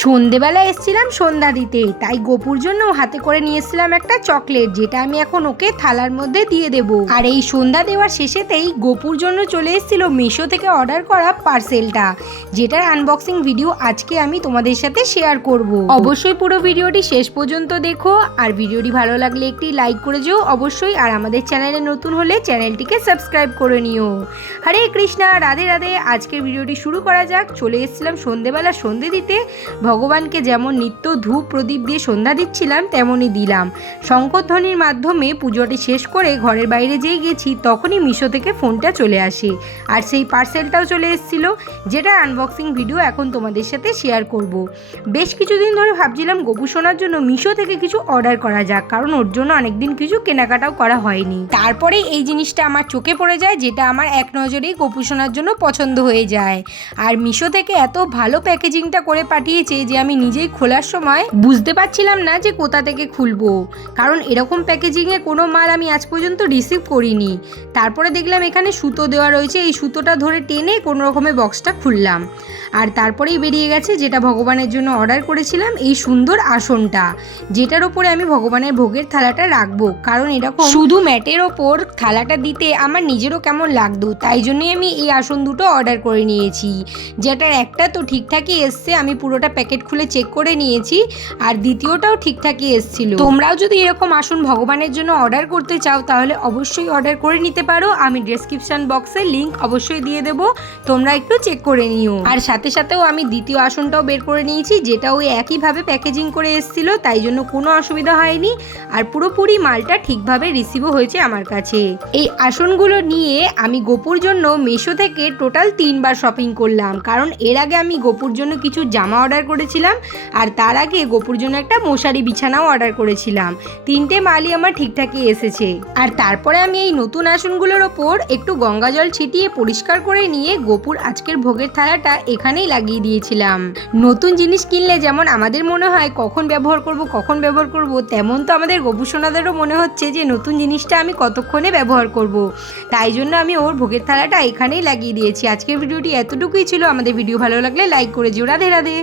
সন্ধেবেলা এসেছিলাম সন্ধ্যা দিতে, তাই গোপুর জন্য হাতে করে নিয়ে এসেছিলাম একটা চকলেট, যেটা আমি এখন ওকে থালার মধ্যে দিয়ে দেব। আর এই সন্ধ্যা দেওয়ার শেষেতেই গোপুর জন্য চলে এসেছিল মিশো থেকে অর্ডার করা পার্সেলটা, যেটার আনবক্সিং ভিডিও আজকে আমি তোমাদের সাথে শেয়ার করব। অবশ্যই পুরো ভিডিওটি শেষ পর্যন্ত দেখো, আর ভিডিওটি ভালো লাগলে একটি লাইক করে যেও অবশ্যই, আর আমাদের চ্যানেলে নতুন হলে চ্যানেলটিকে সাবস্ক্রাইব করে নিও। হরে কৃষ্ণা, রাধে রাধে। আজকের ভিডিওটি শুরু করা যাক। চলে এসেছিলাম সন্ধেবেলা সন্ধে দিতে, ভগবানকে যেমন নিত্য ধূপ প্রদীপ দিয়ে সন্ধ্যা দিচ্ছিলাম তেমনই দিলাম। শঙ্খধ্বনির মাধ্যমে পুজোটি শেষ করে ঘরের বাইরে যেয়ে গেছি, তখনই মিশো থেকে ফোনটা চলে আসে, আর সেই পার্সেলটাও চলে এসেছিলো, যেটার আনবক্সিং ভিডিও এখন তোমাদের সাথে শেয়ার করব। বেশ কিছুদিন ধরে ভাবছিলাম গোপু সোনার জন্য মিশো থেকে কিছু অর্ডার করা যাক, কারণ ওর জন্য অনেকদিন কিছু কেনাকাটাও করা হয়নি। তারপরে এই জিনিসটা আমার চোখে পড়ে যায়, যেটা আমার এক নজরেই গোপু সোনার জন্য পছন্দ হয়ে যায়। আর মিশো থেকে এত ভালো প্যাকেজিংটা করে পাঠিয়েছে যে আমি নিজেই খোলার সময় বুঝতে পারছিলাম না যে কোথা থেকে খুলবো, কারণ এরকম প্যাকেজিংয়ে কোনো মাল আমি আজ পর্যন্ত রিসিভ করিনি। তারপরে দেখলাম এখানে সুতো দেওয়া রয়েছে, এই সুতোটা ধরে টেনে কোনো রকমের বক্সটা খুললাম, আর তারপরেই বেরিয়ে গেছে যেটা ভগবানের জন্য অর্ডার করেছিলাম, এই সুন্দর আসনটা, যেটার ওপরে আমি ভগবানের ভোগের থালাটা রাখবো। কারণ এরকম শুধু ম্যাটের ওপর থালাটা দিতে আমার নিজেরও কেমন লাগতো, তাই জন্যই আমি এই আসন দুটো অর্ডার করে নিয়েছি। যেটার একটা তো ঠিকঠাকই এসছে, আমি পুরোটা প্যাকেট খুলে চেক করে নিয়েছি, আর দ্বিতীয়টাও ঠিকঠাকই এসছিল। তোমরাও যদি এরকম আসন ভগবানের জন্য অর্ডার করতে চাও তাহলে অবশ্যই অর্ডার করে নিতে পারো। আমি ডেসক্রিপশন বক্সে লিংক অবশ্যই দিয়ে দেবো, তোমরা একটু চেক করে নিও। আর সাথে সাথেও আমি দ্বিতীয় আসনটাও বের করে নিয়েছি, যেটা ওই একইভাবে প্যাকেজিং করে এসেছিল, তাই জন্য কোনো অসুবিধা হয়নি, আর পুরোপুরি মালটা ঠিকভাবে রিসিভও হয়েছে আমার কাছে। এই আসনগুলো নিয়ে আমি গোপুর জন্য মিশো থেকে টোটাল 3বার শপিং করলাম, কারণ এর আগে আমি গোপুর জন্য কিছু জামা অর্ডার করেছিলাম, আর তার আগে গোপুর জন্য একটা মশারি বিছানাও অর্ডার করেছিলাম। 3টে মালই আমার ঠিকঠাকই এসেছে। আর তারপরে আমি এই নতুন আসনগুলোর ওপর একটু গঙ্গা জল ছিটিয়ে পরিষ্কার করে নিয়ে গোপুর আজকের ভোগের থালাটা এখানেই লাগিয়ে দিয়েছিলাম। নতুন জিনিস কিনলে যেমন আমাদের মনে হয় কখন ব্যবহার করব, তেমন তো আমাদের গোপু সোনাদেরও মনে হচ্ছে যে নতুন জিনিসটা আমি কতক্ষণে ব্যবহার করব, তাই জন্য আমি ওর ভোগের থালাটা এখানেই লাগিয়ে দিয়েছি। আজকের ভিডিওটি এতটুকুই ছিল। আমাদের ভিডিও ভালো লাগলে লাইক করে যেও। রাধে রাধে।